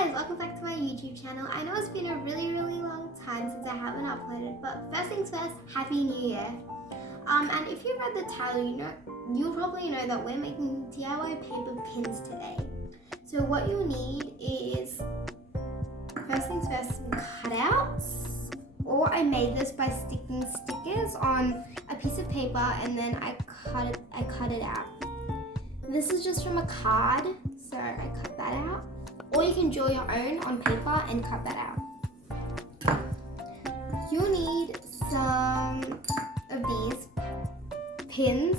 guys, welcome back to my YouTube channel. I know it's been a really long time since I haven't uploaded, but first things first, Happy New Year. And if you read the title, you'll probably know that we're making DIY paper pins today. So what you'll need is, first things first, some cutouts. Or I made this by sticking stickers on a piece of paper and then I cut it out. This is just from a card, so I cut that out. Or you can draw your own on paper and cut that out. You'll need some of these pins.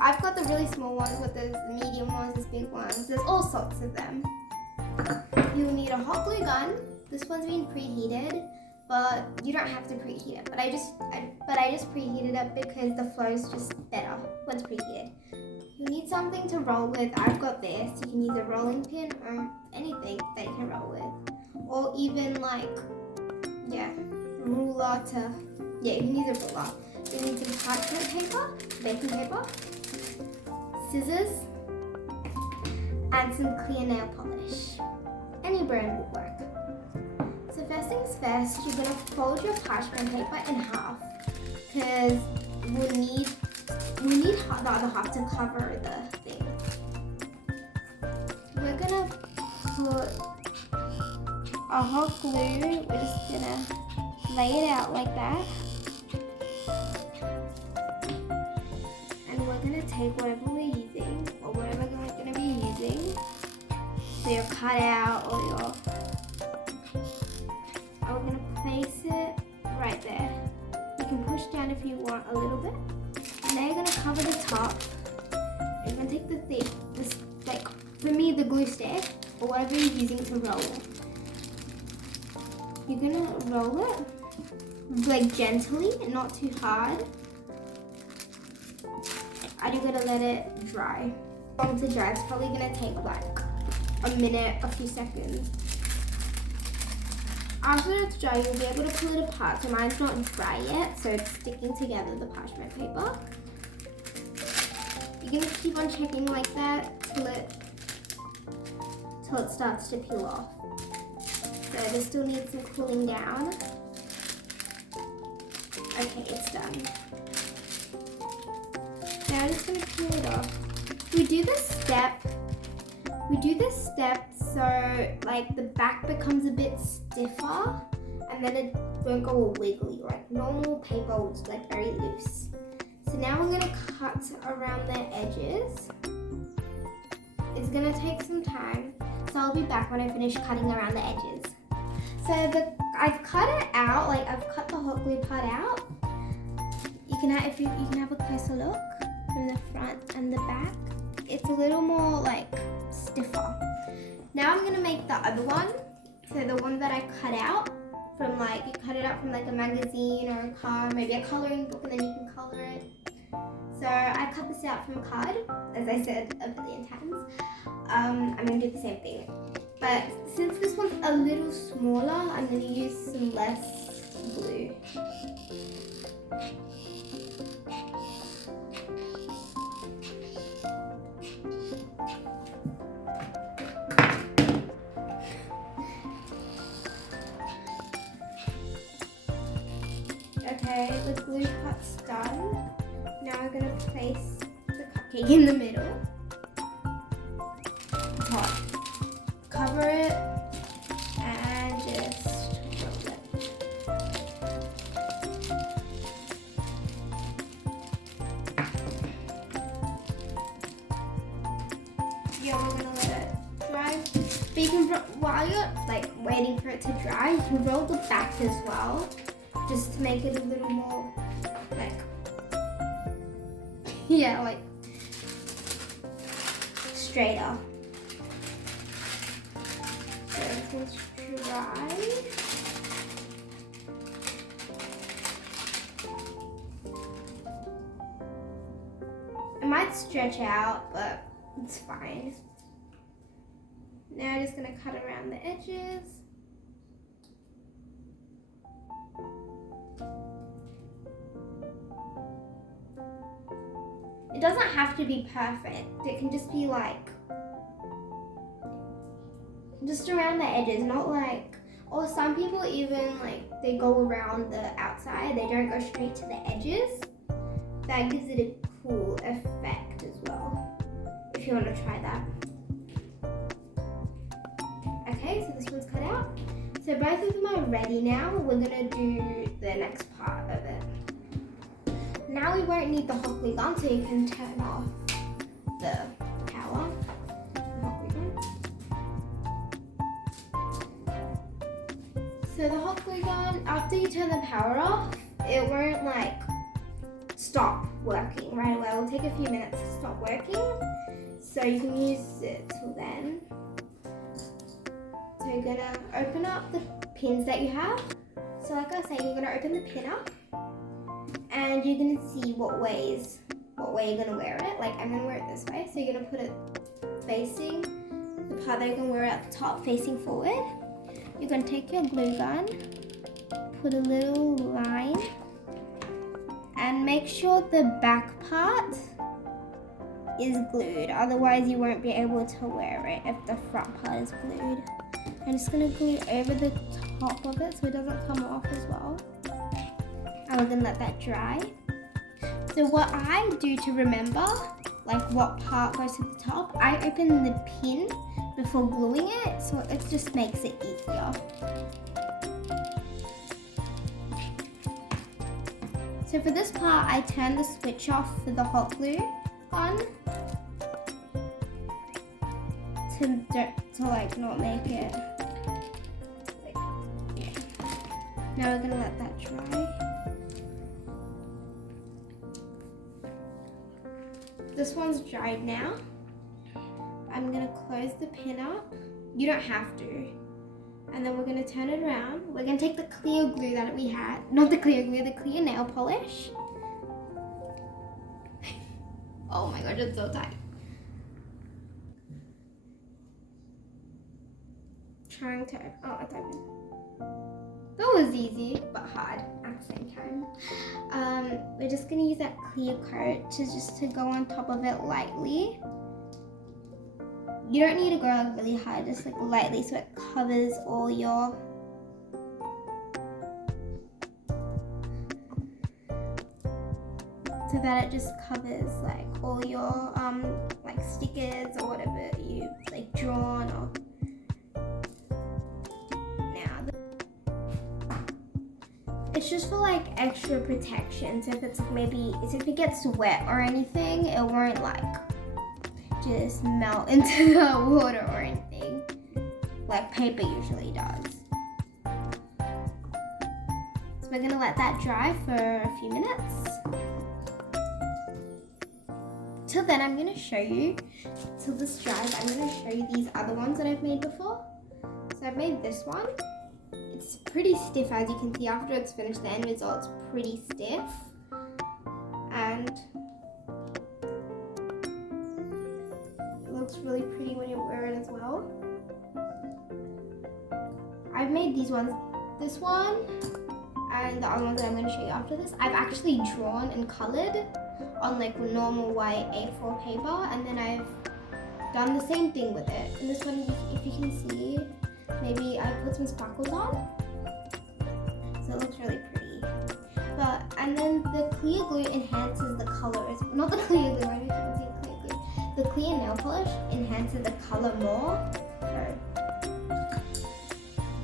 I've got the really small ones, but there's medium ones, there's big ones. There's all sorts of them. You'll need a hot glue gun. This one's been preheated, but you don't have to preheat it. But I just preheated it because the flow is just better when it's preheated. You need something to roll with. I've got this. You can use a rolling pin or anything that you can roll with. Or even ruler to, you can use a ruler. You need some parchment paper, baking paper, scissors, and some clear nail polish. Any brand will work. So first things first, you're gonna fold your parchment paper in half because we'll need the other half to cover the thing. We're gonna put a hot glue, we're just gonna lay it out like that. And we're gonna take whatever we're using, or whatever we're gonna be using. So your cutout or your, and we're gonna place it right there. You can push down if you want a little bit. Now you're gonna cover the top. You're gonna take for me, the glue stick, or whatever you're using to roll it. You're gonna roll it, gently, not too hard. And you're gonna let it dry. To dry, it's probably gonna take a minute, a few seconds. After it's dry, you'll be able to pull it apart. So mine's not dry yet, so it's sticking together, the parchment paper. You're gonna keep on checking like that till it starts to peel off. So this still needs some cooling down. Okay, it's done. Now I'm just gonna peel it off. We do this step so the back becomes a bit stiffer and then it won't go all wiggly. Like normal paper was very loose. So now I'm gonna cut around the edges. It's gonna take some time, so I'll be back when I finish cutting around the edges. So I've cut it out, I've cut the hot glue part out. You can have a closer look from the front and the back. It's a little more stiffer. Now I'm gonna make the other one. So the one that I cut out from you cut it out from a magazine or a card, maybe a coloring book, and then you can color it. So I cut this out from a card, as I said a billion times. I'm gonna do the same thing. But since this one's a little smaller, I'm gonna use some less glue. Okay, the glue cut's done. Now I'm gonna place the cupcake in the middle. Top. Cover it and just roll it. Yeah, we're gonna let it dry. But you can, while you're waiting for it to dry, you can roll the back as well, just to make it a little more straighter. So everything's dry. It might stretch out, but it's fine. Now I'm just gonna cut around the edges. It doesn't have to be perfect. It can just be just around the edges, not like, or some people even like they go around the outside, they don't go straight to the edges. That gives it a cool effect as well, if you want to try that. Okay, so this one's cut out. So both of them are ready now. We're gonna do the next part of it. Now we won't need the hot glue gun, so you can turn off the power. So the hot glue gun, after you turn the power off, it won't like stop working right away. It'll take a few minutes to stop working, so you can use it till then. So you're gonna open up the pins that you have. So like I was saying, you're gonna open the pin up and you're gonna see what way you're gonna wear it. Like I'm gonna wear it this way. So you're gonna put it facing, the part that you're gonna wear at the top facing forward. You're gonna take your glue gun, put a little line, and make sure the back part is glued. Otherwise you won't be able to wear it if the front part is glued. I'm just gonna glue over the top of it so it doesn't come off as well. And we're gonna let that dry. So what I do to remember, like what part goes to the top, I open the pin before gluing it, so it just makes it easier. So for this part, I turn the switch off for the hot glue gun to like not make it like, yeah. Now we're gonna let that dry. This one's dried now. I'm gonna close the pin up. You don't have to. And then we're gonna turn it around. We're gonna take the clear glue that we had, not the clear glue, the clear nail polish. Oh my gosh, it's so tight. Trying to, oh, it's open. That was easy, but hard at the same time. We're just gonna use that clear coat to go on top of it lightly. You don't need to go like really hard, just like lightly so it covers all your so that it just covers like all your like stickers or whatever you like drawn or it's just for like extra protection. So if it's maybe if it gets wet or anything, it won't like just melt into the water or anything like paper usually does. So we're gonna let that dry for a few minutes. Till then, I'm gonna show you, till this dries, I'm gonna show you these other ones that I've made before. So I've made this one. It's pretty stiff, as you can see. After it's finished, the end result's pretty stiff. And it looks really pretty when you wear it as well. I've made these ones, this one, and the other ones that I'm going to show you after this. I've actually drawn and colored on like normal white A4 paper, and then I've done the same thing with it. And this one, if you can see, maybe I put some sparkles on, so it looks really pretty. But and then the clear glue enhances the colors. Not the clear glue, I don't know if you can see the clear glue. The clear nail polish enhances the color more.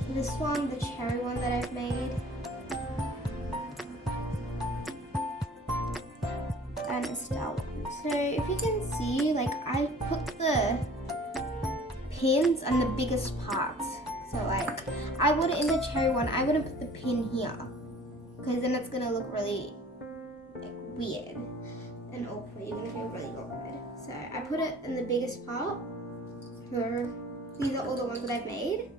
So this one, the cherry one that I've made, and a star one. So if you can see, like I put the pins on the biggest parts. So like I wouldn't, in the cherry one, I wouldn't put the pin here because then it's gonna look really like weird and awkward. You're gonna feel really awkward. So I put it in the biggest part. So these are all the ones that I've made.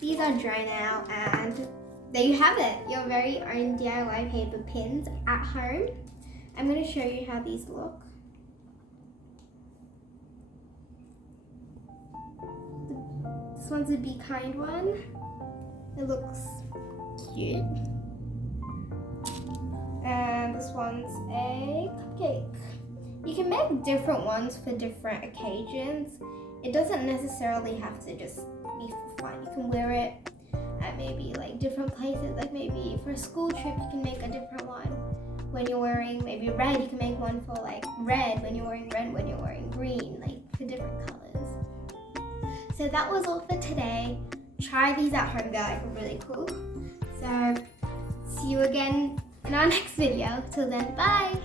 These are dry now, and there you have it, your very own DIY paper pins at home. I'm gonna show you how these look. This one's a Be Kind one. It looks cute. And this one's a cupcake. You can make different ones for different occasions. It doesn't necessarily have to just be for fun. You can wear it at maybe like different places, like maybe for a school trip you can make a different one. When you're wearing maybe red, you can make one for like red when you're wearing red, when you're wearing green, like for different colors. So that was all for today. Try these at home, they're like really cool. So see you again in our next video. Till then, bye!